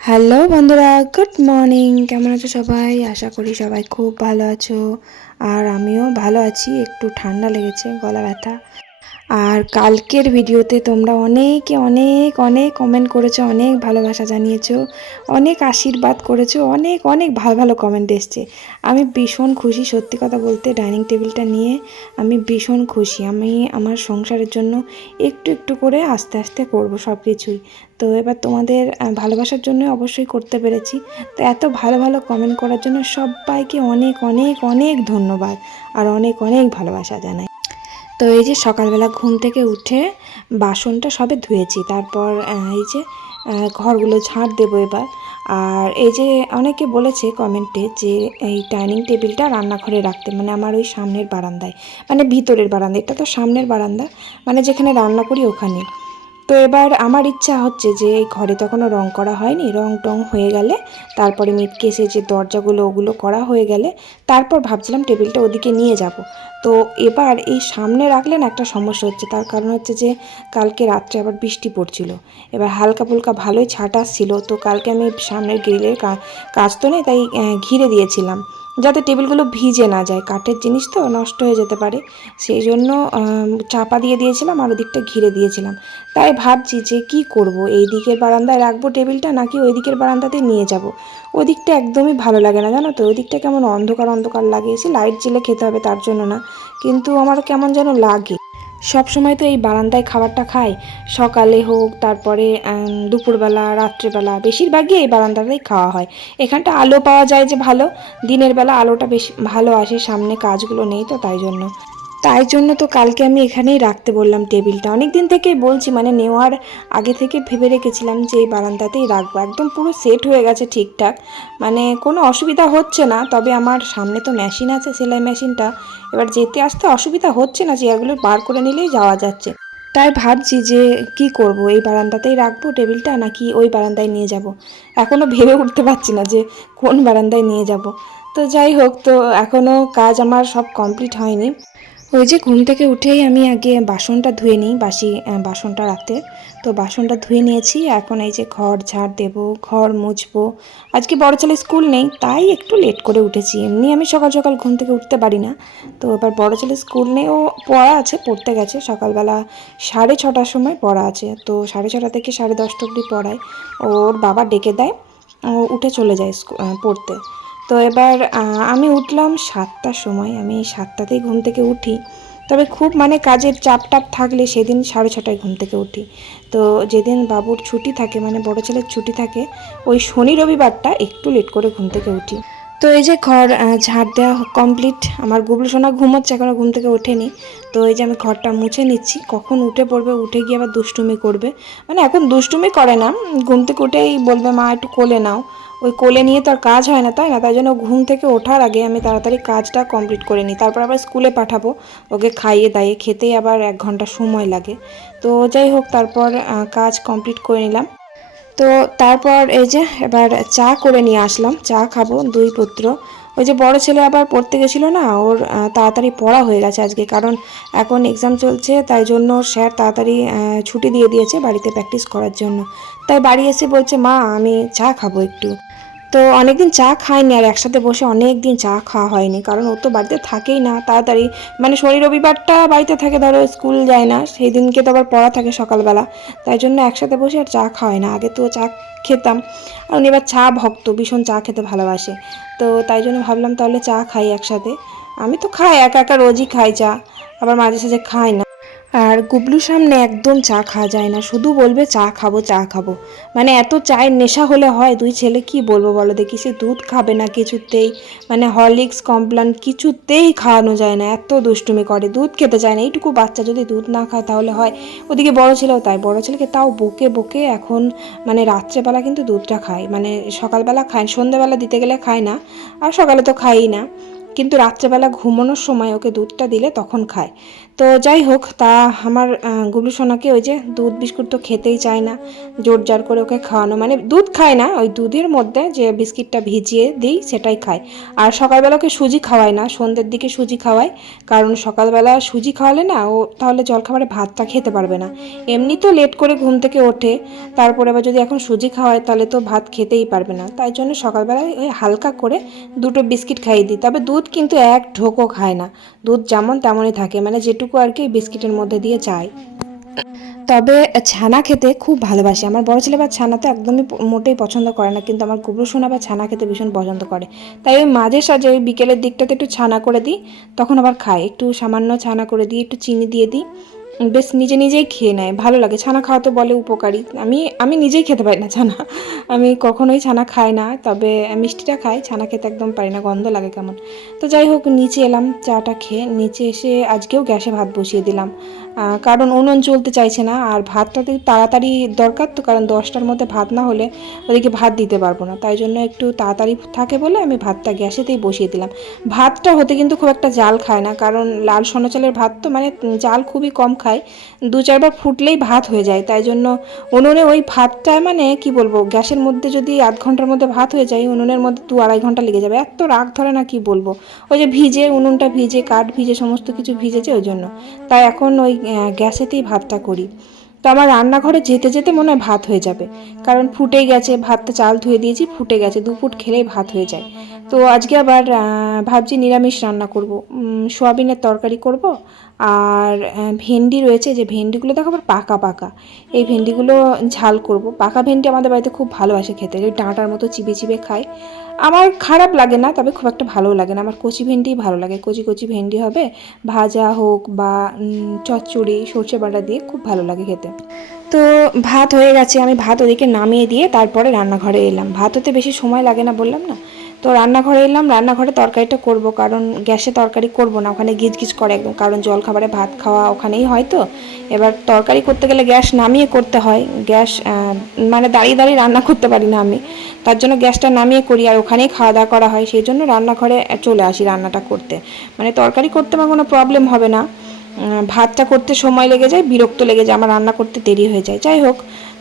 Hello বন্ধুরা good morning কেমন আছো সবাই? আশা করি সবাই খুব ভালো আছো। আর আমিও ভালো আছি, একটু ঠান্ডা লেগেছে, গলা ব্যথা। আর কালকের ভিডিওতে তোমরা অনেকে, অনেক অনেক কমেন্ট করেছ, অনেক ভালোবাসা জানিয়েছো, অনেক আশীর্বাদ করেছ, অনেক অনেক ভালো ভালো কমেন্ট এসছে। আমি ভীষণ খুশি সত্যি কথা বলতে ডাইনিং টেবিলটা নিয়ে। আমি ভীষণ খুশি। আমি আমার সংসারের জন্য একটু একটু করে আস্তে আস্তে করব সব কিছুই তো এবার তোমাদের ভালোবাসার জন্য অবশ্যই করতে পেরেছি। তো এত ভালো ভালো কমেন্ট করার জন্য সবাইকে অনেক অনেক অনেক ধন্যবাদ। আর অনেক অনেক ভালোবাসা জানাই। তো এই যে সকালবেলা ঘুম থেকে উঠে বাসনটা সবে ধুয়েছি। তারপর এই যে ঘরগুলো ঝাঁট দেবো এবার। আর এই যে অনেকে বলেছে কমেন্টে যে এই ডাইনিং টেবিলটা রান্নাঘরে রাখতে মানে আমার ওই সামনের বারান্দায় মানে ভিতরের বারান্দা এটা তো সামনের বারান্দা মানে যেখানে রান্না করি ওখানে। তো এবার আমার ইচ্ছা হচ্ছে যে এই ঘরে তো এখনও রং করা হয়নি, রং টং হয়ে গেলে তারপরে মিটকেসে যে দরজাগুলো ওগুলো করা হয়ে গেলে তারপর ভাবছিলাম টেবিলটা ওদিকে নিয়ে যাব। তো এবার এই সামনে রাখলে না একটা সমস্যা হচ্ছে, তার কারণ হচ্ছে যে কালকে রাত্রে আবার বৃষ্টি পড়ছিল। এবার হালকা ফুলকা ভালোই ছাট আসছিল, তো কালকে আমি সামনের গ্রিলের কাজ তো নেই, তাই ঘিরে দিয়েছিলাম। যাতে টেবিলগুলো ভিজে না যায়। কাঠের জিনিস তো নষ্ট হয়ে যেতে পারে। সেই জন্য চাপা দিয়ে দিয়েছিলাম আর ওদিকটা ঘিরে দিয়েছিলাম। তাই ভাবছি যে কি করব? এই দিকের বারান্দায় রাখব টেবিলটা নাকি ওই দিকের বারান্দাতে নিয়ে যাব? ওদিকটা একদমই ভালো লাগে না, জানো তো? ওদিকটা কেমন অন্ধকার অন্ধকার লাগে। সে লাইট জেলে খেতে হবে, তার জন্য না। কিন্তু আমার কেমন যেন লাগে। সব সময় তো এই বারান্দায় খাবারটা খায়। সকালে হোক, তারপরে দুপুরবেলা, রাত্রেবেলা, বেশিরভাগই এই বারান্দাটাই খাওয়া হয়। এখানটা আলো পাওয়া যায় যে ভালো, দিনের বেলা আলোটা বেশ ভালো আসে, সামনে কাজগুলো নেই তো তাই জন্য। তাই জন্য তো কালকে আমি এখানেই রাখতে বললাম টেবিলটা। অনেক দিন থেকেই বলছি মানে নেওয়ার আগে থেকে ভেবে রেখেছিলাম যে এই বারান্দাতেই রাখব। একদম পুরো সেট হয়ে গেছে ঠিকঠাক। মানে কোনো অসুবিধা হচ্ছে না, তবে আমার সামনে তো মেশিন আছে, সেলাই মেশিনটা এবার যেতে আসতে অসুবিধা হচ্ছে না, চেয়ারগুলো বার করে নিলেই যাওয়া যাচ্ছে। তাই ভাবছি যে কি করব, এই বারান্দাতেই রাখব টেবিলটা নাকি ওই বারান্দায় নিয়ে যাব? এখনও ভেবে উঠতে পারছি না যে কোন বারান্দায় নিয়ে যাব। তো যাই হোক, তো এখনও কাজ আমার সব কমপ্লিট হয়নি। ওই যে ঘুম থেকে উঠেই আমি আগে বাসনটা ধুয়ে নিই বাসি বাসনটা রাতে। তো বাসনটা ধুয়ে নিয়েছি, এখন এই যে ঘর ঝাড় দেব, ঘর মুছবো। আজকে বড় ছেলে স্কুল নেই, তাই একটু লেট করে উঠেছি। এমনি আমি সকাল সকাল ঘুম থেকে উঠতে পারি না। তো এবার বড় ছেলে স্কুল নেই, ও পড়া আছে, পড়তে গেছে। সকালবেলা সাড়ে ছটার সময় পড়া আছে। তো সাড়ে ছটা থেকে সাড়ে দশটা অবধি পড়ায়। ওর বাবা ডেকে দেয়, ও উঠে চলে যায় পড়তে। তো এবার আমি উঠলাম সাতটার সময়। আমি সাতটাতেই ঘুম থেকে উঠি। তবে খুব মানে কাজের চাপ টাপ থাকলে সেদিন সাড়ে ছটায় ঘুম থেকে উঠি। তো যেদিন বাবুর ছুটি থাকে মানে বড় ছেলের ছুটি থাকে, ওই শনি রবিবারটা একটু লেট করে ঘুম থেকে উঠি। তো এই যে ঘর ঝাড় দেওয়া কমপ্লিট, আমার গুবলু সোনা ঘুমোচ্ছে এখনও ঘুম থেকে ওঠেনি। তো এই যে আমি ঘরটা মুছে নিচ্ছি, কখন উঠে পড়বে, উঠে গিয়ে আবার দুষ্টুমি করবে। মানে এখন দুষ্টুমি করে না ঘুম থেকে উঠেই বলবে, মা, একটু কোলে নাও। ওই কোলে নিয়ে তো আর কাজ হয় না, তাই না? তাই জন্য ঘুম থেকে ওঠার আগে আমি তাড়াতাড়ি কাজটা কমপ্লিট করে নিই। তারপর আবার স্কুলে পাঠাবো, ওকে খাইয়ে দাইয়ে খেতেই আবার এক ঘণ্টা সময় লাগে। তো যাই হোক, তারপর কাজ কমপ্লিট করে নিলাম। তো তারপর এই যে এবার চা করে নিয়ে আসলাম, চা খাব, দুই পুত্র। ওই যে বড় ছেলে আবার পড়তে গেছিল না, ওর তাড়াতাড়ি পড়া হয়ে গেছে আজকে। কারণ এখন এক্সাম চলছে, তাই জন্য স্যার তাড়াতাড়ি ছুটি দিয়ে দিয়েছে বাড়িতে প্র্যাকটিস করার জন্য। তাই বাড়ি এসে বলছে, মা, আমি চা খাব একটু। তো অনেকদিন চা খায়নি আর একসাথে বসে অনেক দিন চা খাওয়া হয়নি। কারণ ও তো বাড়িতে থাকেই না, তাড়াতাড়ি। মানে শনি রবিবারটা বাড়িতে থাকে, ধরো স্কুল যায় না সেই দিনকে তো আবার পড়া থাকে সকালবেলা। তাই জন্য একসাথে বসে আর চা খাওয়াই না। আগে তো চা খেতাম। আর উনি এবার চা ভক্ত, ভীষণ চা খেতে ভালোবাসে। তো তাই জন্য ভাবলাম তাহলে চা খাই একসাথে। আমি তো খাই, একা একা রোজই খাই চা। আবার মাঝে সাঝে খাই না। আর গুবলুর সামনে একদম চা খাওয়া যায় না। শুধু বলবে, চা খাব চা খাব। মানে এত চায়ের নেশা হলে হয়, দুই ছেলে কি বলব বলো দেখি? সে দুধ খাবে না কিছুতেই। মানে হরলিক্স, কমপ্লান কিছুতেই খাওয়ানো যায় না। এত দুষ্টুমি করে, দুধ খেতে চায় না। এইটুকু বাচ্চা যদি দুধ না খায় তাহলে হয়। ওদিকে বড় ছেলেও তাই, বড় ছেলেকে তাও বকে বকে এখন মানে রাত্রেবেলা কিন্তু দুধটা খায়। মানে সকালবেলা খায়, সন্ধ্যেবেলা দিতে গেলে খায় না, আর সকালে তো খায়ই না। কিন্তু রাত্রেবেলা ঘুমানোর সময় ওকে দুধটা দিলে তখন খায়। তো যাই হোক, তা আমার গুবলু সোনাকে ওই যে দুধ বিস্কুট তো খেতেই চায় না, জোর জার করে ওকে খাওয়ানো। মানে দুধ খায় না, ওই দুধের মধ্যে যে বিস্কিটটা ভিজিয়ে দিই সেটাই খায়। আর সকালবেলা ওকে সুজি খাওয়াই না, সন্ধ্যের দিকে সুজি খাওয়াই কারণ সকালবেলা সুজি খাওয়ালে না, ও তাহলে জলখাবারে ভাতটা খেতে পারবে না। এমনি তো লেট করে ঘুম থেকে ওঠে, তারপরে আবার যদি এখন সুজি খাওয়ায় তাহলে তো ভাত খেতেই পারবে না। তাই জন্য সকালবেলায় ওই হালকা করে দুটো বিস্কিট খাইয়ে দিই। তবে দুধ কিন্তু এক ঢোকও খায় না। দুধ যেমন তেমনই থাকে মানে যেটুকু আর কি বিস্কিটের মধ্যে দিয়ে যায় তবে ছানা খেতে খুব ভালোবাসে। আমার বড় ছেলে বা ছানা তো একদমই মোটেই পছন্দ করে না, কিন্তু আমার কুবরু সোনা বা ছানা খেতে ভীষণ পছন্দ করে। তাই ওই মাঝে সাঝে ওই বিকেলের দিকটাতে একটু ছানা করে দিই, তখন আবার খায় একটু সামান্য ছানা করে দিই, একটু চিনি দিয়ে দিই। বেশ নিজে নিজেই খেয়ে নেয়, ভালো লাগে। ছানা খাওয়া তো বলে উপকারী। আমি আমি নিজেই খেতে পারি না ছানা। আমি কখনোই ছানা খাই না, তবে মিষ্টিটা খাই, ছানা খেতে একদম পারি না, গন্ধ লাগে কেমন। তো যাই হোক, নিচে এলাম, চাটা খেয়ে, নিচে এসে আজকেও গ্যাসে ভাত বসিয়ে দিলাম। কারণ উনুন চলতে চাইছে না, আর ভাতটা তো তাড়াতাড়ি দরকার, তো কারণ দশটার মধ্যে ভাত না হলে ওদেরকে ভাত দিতে পারব না। তাই জন্য একটু তাড়াতাড়ি থাকে বলে আমি ভাতটা গ্যাসেতেই বসিয়ে দিলাম। ভাতটা হতে কিন্তু খুব একটা জাল খায় না, কারণ লাল সোনা চালের ভাত তো মানে জাল খুবই কম খায়, দু চারবার ফুটলেই ভাত হয়ে যায়। তাই জন্য উনুনে ওই ভাতটা মানে কি বলব, গ্যাসের মধ্যে যদি আধ ঘণ্টার মধ্যে ভাত হয়ে যায়, উনুনের মধ্যে দু আড়াই ঘণ্টা লেগে যাবে। এত রাগ ধরে না কি বলব? ওই যে ভিজে উনুনটা ভিজে, কাঠ ভিজে, সমস্ত কিছু ভিজেছে ওই জন্য। তাই এখন ওই গ্যাসেতেই ভাতটা করি। তো আমার রান্নাঘরে যেতে যেতে মনে হয় ভাত হয়ে যাবে। কারণ ফুটে গেছে, ভাতটা চাল ধুয়ে দিয়েছি, ফুটে গেছে, দু ফুট খেলেই ভাত হয়ে যায়। তো আজকে আবার ভাবছি নিরামিষ রান্না করব। সোয়াবিনের তরকারি করব আর ভেন্ডি রয়েছে যে ভেন্ডিগুলো দেখো আবার পাকা পাকা। এই ভেন্ডিগুলো ঝাল করব। পাকা ভেন্ডি আমাদের বাড়িতে খুব ভালোবাসে খেতে। ওই ডাঁটার মতো চিবে চিবে খায়। আমার খারাপ লাগে না, তবে খুব একটা ভালো লাগে না। আমার কচি ভেন্ডিই ভালো লাগে। কচি কচি ভেন্ডি হবে ভাজা হোক বা চচ্চড়ি, সর্ষে বাটা দিয়ে খুব ভালো লাগে খেতে। তো ভাত হয়ে গেছে। আমি ভাত ওদিকে নামিয়ে দিয়ে তারপরে রান্নাঘরে এলাম। ভাত হতে বেশি সময় লাগে না বললাম না? তো রান্নাঘরে এলাম, রান্নাঘরে তরকারিটা করব, কারণ গ্যাসে তরকারি করব না, ওখানে গিজ গিজ করে একদম, কারণ জল খাবারে ভাত খাওয়া ওখানেই হয় তো। এবার তরকারি করতে গেলে গ্যাস নামিয়ে করতে হয়, গ্যাস মানে দাঁড়িয়ে দাঁড়িয়ে রান্না করতে পারি না আমি। তার জন্য গ্যাসটা নামিয়ে করি, আর ওখানেই খাওয়া দাওয়া করা হয়, সেই জন্য রান্নাঘরে চলে আসি রান্নাটা করতে। মানে তরকারি করতে আমার কোনো প্রবলেম হবে না। ভাতটা করতে সময় লেগে যায়, বিরক্ত লেগে যায়, আমার রান্না করতে দেরি হয়ে যায়। যাই হোক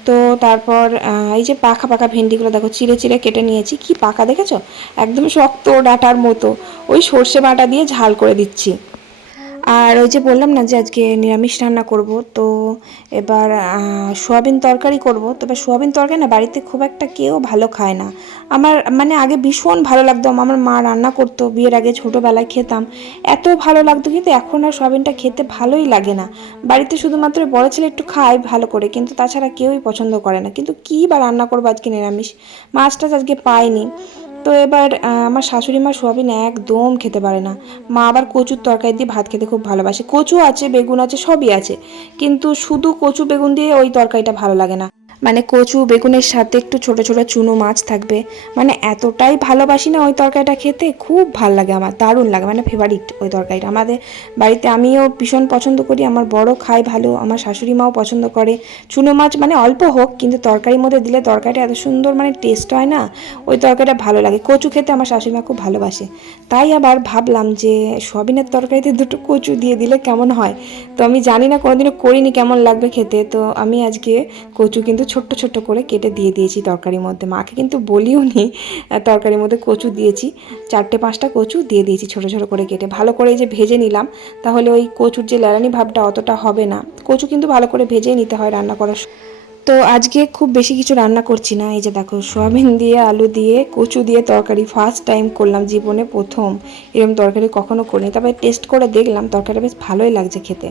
তো তারপর এই যে পাখা পাখা ভেন্ডিগুলো দেখো, চিড়ে চিড়ে কেটে নিয়েছি। কি পাকা দেখেছ? একদম শক্ত ডাটার মতো। ওই সর্ষে বাটা দিয়ে ঝাল করে দিচ্ছি। আর ওই যে বললাম না যে আজকে নিরামিষ রান্না করব, তো এবার সোয়াবিন তরকারি করব। তবে সোয়াবিন তরকারি না, বাড়িতে খুব একটা কেউ ভালো খায় না। আমার মানে আগে ভীষণ ভালো লাগতো। আমার মা রান্না করতো, বিয়ের আগে ছোটোবেলায় খেতাম। এত ভালো লাগতো কিন্তু এখন আর সোয়াবিনটা খেতে ভালোই লাগে না। বাড়িতে শুধুমাত্র বড় ছেলে একটু খায় ভালো করে, কিন্তু তাছাড়া কেউই পছন্দ করে না। কিন্তু কী বা রান্না করব আজকে নিরামিষ? মাছটা আজকে পাইনি। তো এবার আমার শাশুড়ি মা সোয়াবিন একদম খেতে পারে না। মা আবার কচুর তরকারি দিয়ে ভাত খেতে খুব ভালোবাসে। কচু আছে, বেগুন আছে, সবই আছে। কিন্তু শুধু কচু, বেগুন দিয়ে ওই তরকারিটা ভালো লাগে না। মানে কচু, বেগুনের সাথে একটু ছোট ছোট চুনো মাছ থাকবে। মানে এতটাই ভালোবাসি না ওই তরকারিটা খেতে, খুব ভালো লাগে আমার, দারুণ লাগে মানে ফেভারিট ওই তরকারিটা। আমাদের বাড়িতে আমিও ভীষণ পছন্দ করি, আমার বড় খায় ভালো, আমার শাশুড়ি মাও পছন্দ করে। চুনো মাছ মানে অল্প হোক, কিন্তু তরকারির মধ্যে দিলে তরকারিটা এত সুন্দর মানে টেস্ট হয় না, ওই তরকারিটা ভালো লাগে। কচু খেতে আমার শাশুড়ি মা খুব ভালোবাসে। তাই আবার ভাবলাম যে সয়াবিনের তরকারিতে দুটো কচু দিয়ে দিলে কেমন হয়? তো আমি জানি না, কোনোদিনও করিনি কেমন লাগবে খেতে। তো আমি আজকে কচু কিন্তু ছোট্ট ছোট্ট করে কেটে দিয়ে দিয়েছি তরকারির মধ্যে। মাকে কিন্তু বলিও নি তরকারির মধ্যে কচু দিয়েছি। চারটে পাঁচটা কচু দিয়ে দিয়েছি ছোট ছোট করে কেটে। ভালো করে যে ভেজে নিলাম, তাহলে ওই কচুর যে লেলানি ভাবটা অতটা হবে না। কচু কিন্তু ভালো করে ভেজেই নিতে হয় রান্না করার। তো আজকে খুব বেশি কিছু রান্না করছি না। এই যে দেখো, সোয়াবিন দিয়ে, আলু দিয়ে, কচু দিয়ে তরকারি ফার্স্ট টাইম করলাম জীবনে প্রথম। এরকম তরকারি কখনো করিনি। তবে টেস্ট করে দেখলাম তরকারিটা বেশ ভালোই লাগছে খেতে।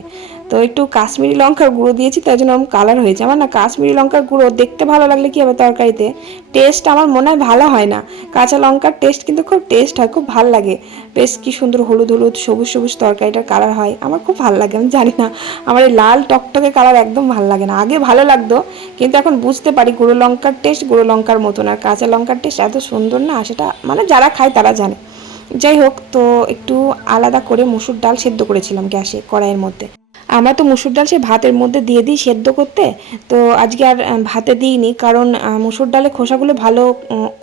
তো একটু কাশ্মীরি লঙ্কার গুঁড়ো দিয়েছি তাই জন্য ওরকম কালার হয়েছে। আমার না কাশ্মীরি লঙ্কার গুঁড়ো দেখতে ভালো লাগলে কি হবে তরকারিতে? টেস্ট আমার মনে হয় ভালো হয় না। কাঁচা লঙ্কার টেস্ট কিন্তু খুব টেস্ট হয়, খুব ভালো লাগে। বেশ কি সুন্দর হলুদ হলুদ, সবুজ সবুজ তরকারিটার কালার হয়। আমার খুব ভালো লাগে, আমি জানি না। আমার এই লাল টকটকে কালার একদম ভালো লাগে না। আগে ভালো লাগতো কিন্তু এখন বুঝতে পারি গুঁড়ো লঙ্কার টেস্ট গুঁড়ো লঙ্কার মতন আর কাঁচা লঙ্কার টেস্ট এত সুন্দর না সেটা মানে যারা খায় তারা জানে। যাই হোক, তো একটু আলাদা করে মুসুর ডাল সেদ্ধ করেছিলাম গ্যাসে কড়াইয়ের মধ্যে। আমরা তো মুসুর ডাল সে ভাতের মধ্যে দিয়ে দিই সেদ্ধ করতে। তো আজকে আর ভাতে দিইনি কারণ মুসুর ডালে খোসাগুলো ভালো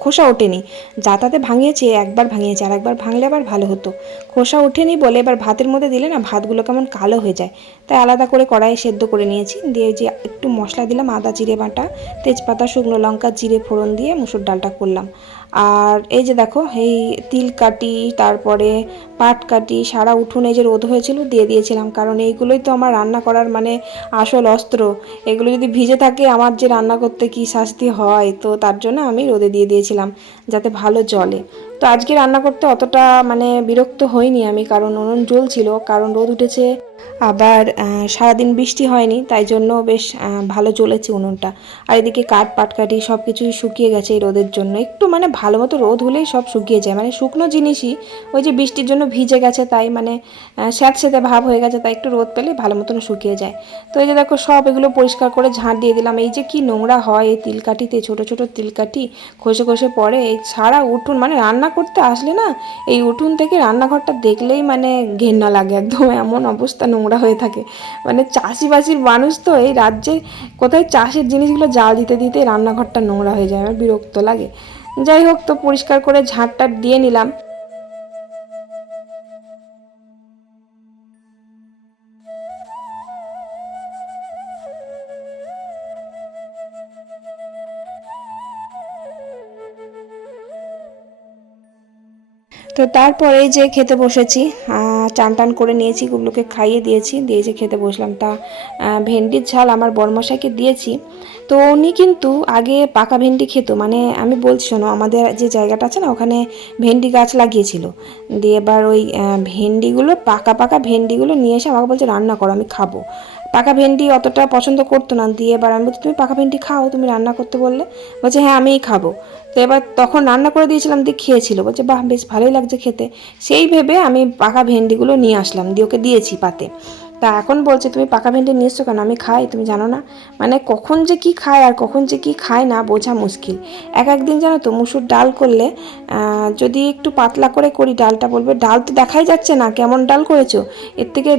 খোসা ওঠেনি। যা তাতে ভাঙিয়েছে, একবার ভাঙিয়েছে, আর একবার ভাঙলে আবার ভালো হতো। খোসা ওঠেনি বলে এবার ভাতের মধ্যে দিলে না ভাতগুলো কেমন কালো হয়ে যায়। তাই আলাদা করে কড়াইয়ে সেদ্ধ করে নিয়েছি। দিয়ে যে একটু মশলা দিলাম, আদা, জিরে বাটা, তেজপাতা, শুকনো লঙ্কা, জিরে ফোড়ন দিয়ে মুসুর ডালটা করলাম। আর এই যে দেখো, এই তিল কাটি, তারপরে পাট কাটি, সারা উঠোন যে রোদ হয়েছিল, দিয়ে দিয়েছিলাম। কারণ এইগুলোই তো আমার রান্না করার মানে আসল অস্ত্র। এগুলো যদি ভিজে থাকে, আমার যে রান্না করতে কি শাস্তি হয়, তো তার জন্য আমি রোদে দিয়ে দিয়েছিলাম, যাতে ভালো জলে তো আজকে রান্না করতে অতটা মানে বিরক্ত হইনি আমি, কারণ উনুন জ্বলছিল, কারণ রোদ উঠেছে আবার সারাদিন বৃষ্টি হয়নি, তাই জন্য বেশ ভালো চলেছে উনুনটা। আর এদিকে কাঠ, পাটকাঠি সব কিছুই শুকিয়ে গেছে এই রোদের জন্য। একটু মানে ভালো মতো রোদ হলেই সব শুকিয়ে যায়। মানে শুকনো জিনিসই, ওই যে বৃষ্টির জন্য ভিজে গেছে, তাই মানে স্যাঁতস্যাঁতে ভাব হয়ে গেছে, তাই একটু রোদ পেলে ভালো মতন শুকিয়ে যায়। তো এই যে দেখো, সব এগুলো পরিষ্কার করে ঝাঁট দিয়ে দিলাম। এই যে কি নোংরা হয় এই তিলকাঠিতে, ছোট ছোট তিলকাঠি খসে খসে পড়ে। এই সারা উঠুন মানে রান্না করতে আসলে না, এই উঠুন থেকে রান্নাঘরটা দেখলেই মানে ঘেন্না লাগে, একদম এমন অবস্থা নোংরা হয়ে থাকে। মানে চাষিবাসির মানুষ তো এই রাজ্যে কোথায় চাষের জিনিসগুলো জাল দিতে দিতে রান্নাঘরটা নোংরা হয়ে যায় আমার বিরক্ত লাগে। যাই হোক, তো পরিষ্কার করে ঝাঁটটা দিয়ে নিলাম। তো তারপরে যে খেতে বসেছি চান টান করে নিয়েছি গুগলোকে খাইয়ে দিয়েছি, দিয়ে যে খেতে বসলাম। তা ভেন্ডির ঝাল আমার বরমশাইকে দিয়েছি। তো উনি কিন্তু আগে পাকা ভেন্ডি খেত মানে আমি বলছি, শোনো, আমাদের যে জায়গাটা আছে না, ওখানে ভেন্ডি গাছ লাগিয়েছিল। দিয়ে এবার ওই ভেন্ডিগুলো, পাকা পাকা ভেন্ডিগুলো নিয়ে এসে আমাকে বলছে, রান্না করো, আমি খাব। পাকা ভেন্ডি অতটা পছন্দ করতো না। দিয়ে এবার আমি বলছি, তুমি পাকা ভেন্ডি খাও, তুমি রান্না করতে বললে? বলছে হ্যাঁ আমিই খাব। তো এবার তখন রান্না করে দিয়েছিলাম, দিয়ে খেয়েছিল। বলছে, বাহ, বেশ ভালোই লাগছে খেতে। সেই ভেবে আমি পাকা ভেন্ডিগুলো নিয়ে আসলাম, দিয়ে ওকে দিয়েছি পাতে। তা এখন বলছে, তুমি পাকা ভেন্ডি নিয়ে কেন? আমি খাই, তুমি জানো না? মানে কখন যে কি খায় আর কখন যে কি খায় না বোঝা মুশকিল। এক একদিন জানো তো মুসুর ডাল করলে যদি একটু পাতলা করে করি ডালটা, বলবে ডাল তো দেখাই যাচ্ছে না, কেমন ডাল করেছ? এর থেকে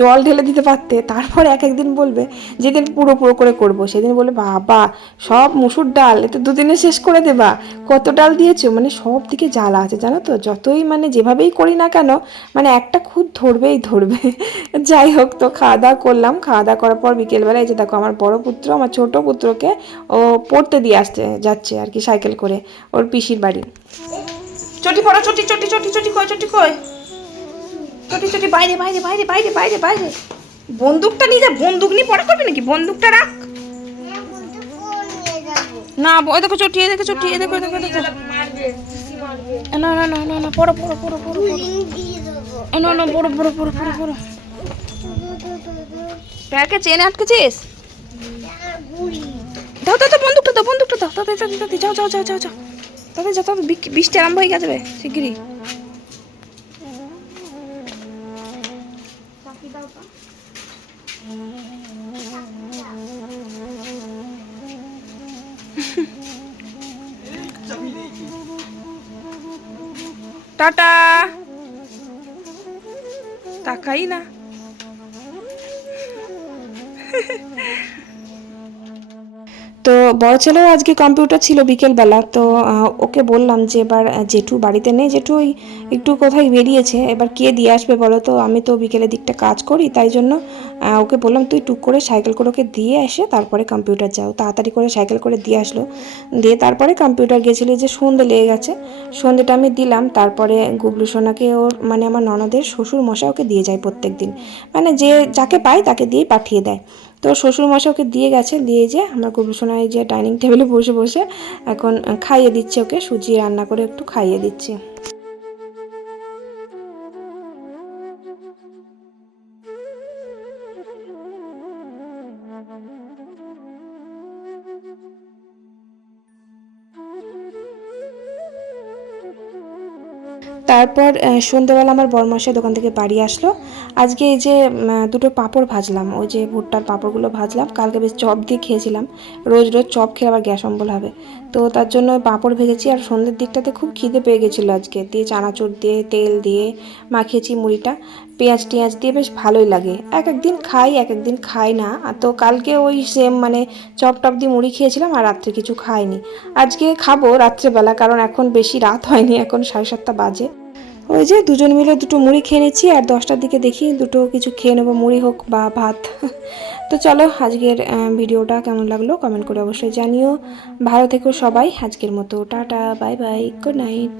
জল ঢেলে দিতে পারতে। তারপর এক একদিন বলবে, যেদিন পুরো পুরো করে করব, সেদিন বলবে, বাবা, সব মুসুর ডাল, এ তো দুদিনে শেষ করে দেবা। কত ডাল দিয়েছ? মানে সব দিকে জ্বালা আছে, জানো তো? যতই মানে যেভাবেই করি না কেন মানে একটা খুদ ধরবেই ধরবে। যাই হোক। তো খাওয়া দাওয়া করলাম। খাওয়া দাওয়া করার পর বিকেলবেলা এই যে দেখো, আমার বড় পুত্র, আমার ছোট পুত্রকে ও পড়তে দিয়ে আসতে যাচ্ছে আর কি, সাইকেল করে ওর পিসির বাড়ি। চটি পড়ো, চটি চটি চটি চটি কই চটি কই? চটি চটি, বাইরে বাইরে বাইরে বাইরে বাইরে বাইরে। বন্দুকটা নিয়ে যা, বন্দুক নিয়ে পড়া করবে নাকি? বন্দুকটা রাখ। না ওই দেখো, চটি দেখো চটি দেখো দেখো দেখো। না না না না না, পড়ো পড়ো পড়ো পড়ো পড়ো। না না পড়ো পড়ো পড়ো পড়ো পড়ো। প্যাকে চেনে আটকেছিস? দাও দাও বন্দুকটা দাও বন্দুকটা দাও তাতে তাতে তাতে যাও যাও যাও যাও যাও তাতে যাও তাতে বৃষ্টি আরম্ভ হয়ে গেছে রে, শিগগিরই। টাটা। তাকাই না। তো বড় ছেলেও আজকে কম্পিউটার ছিল বিকেলবেলা, তো ওকে বললাম যে এবার জেঠু বাড়িতে নেই। জেঠু ওই একটু কোথায় বেরিয়েছে, এবার কে দিয়ে আসবে বলো তো? আমি তো বিকেলের দিকটা কাজ করি, তাই জন্য ওকে বললাম তুই টুক করে সাইকেল করে ওকে দিয়ে এসে তারপরে কম্পিউটার যাও। তাড়াতাড়ি করে সাইকেল করে দিয়ে আসলো। দিয়ে তারপরে কম্পিউটার গেছিল যে সন্ধে লেগে গেছে। সন্ধেটা আমি দিলাম, তারপরে গুবলু সোনাকে ওর মানে আমার ননদের শ্বশুর মশা ওকে দিয়ে যায় প্রত্যেক দিন মানে যে যাকে পায় তাকে দিয়েই পাঠিয়ে দেয়। তো শ্বশুর মশা ওকে দিয়ে গেছে, দিয়ে যে আমার গুবলু সোনায় যে ডাইনিং টেবিলে বসে বসে এখন খাইয়ে দিচ্ছে ওকে, সুজি রান্না করে একটু খাইয়ে দিচ্ছে। তারপর সন্ধ্যেবেলা আমার বরমাসের দোকান থেকে বাড়ি আসলো। আজকে এই যে দুটো পাঁপড় ভাজলাম। ওই যে ভুট্টার পাঁপড়গুলো ভাজলাম। কালকে বেশ চপ দিয়ে খেয়েছিলাম। রোজ রোজ চপ খেয়ে আবার গ্যাস অম্বল হবে। তো তার জন্য পাঁপড় ভেজেছি আর সন্ধ্যের দিকটাতে খুব খিদে পেয়ে গেছিল আজকে। দিয়ে চানাচুর দিয়ে, তেল দিয়ে মাখিয়েছি মুড়িটা। পেঁয়াজ টিয়াজ দিয়ে বেশ ভালোই লাগে। এক একদিন খাই, এক একদিন খাই না। তো কালকে ওই সেম মানে চপ টপ দিয়ে মুড়ি খেয়েছিলাম আর রাত্রে কিছু খাইনি। আজকে খাব রাত্রেবেলা কারণ এখন বেশি রাত হয়নি, এখন সাড়ে সাতটা বাজে। ওই যে দুজন মিলে দুটো মুড়ি খেয়ে নিচ্ছি, আর দশটার দিকে দেখি দুটো কিছু খেয়ে নেব, মুড়ি হোক বা ভাত। তো চলো আজকের ভিডিওটা কেমন লাগল কমেন্ট করে অবশ্যই জানিও। ভালো থেকো সবাই, আজকের মতো tata, bye bye, good night.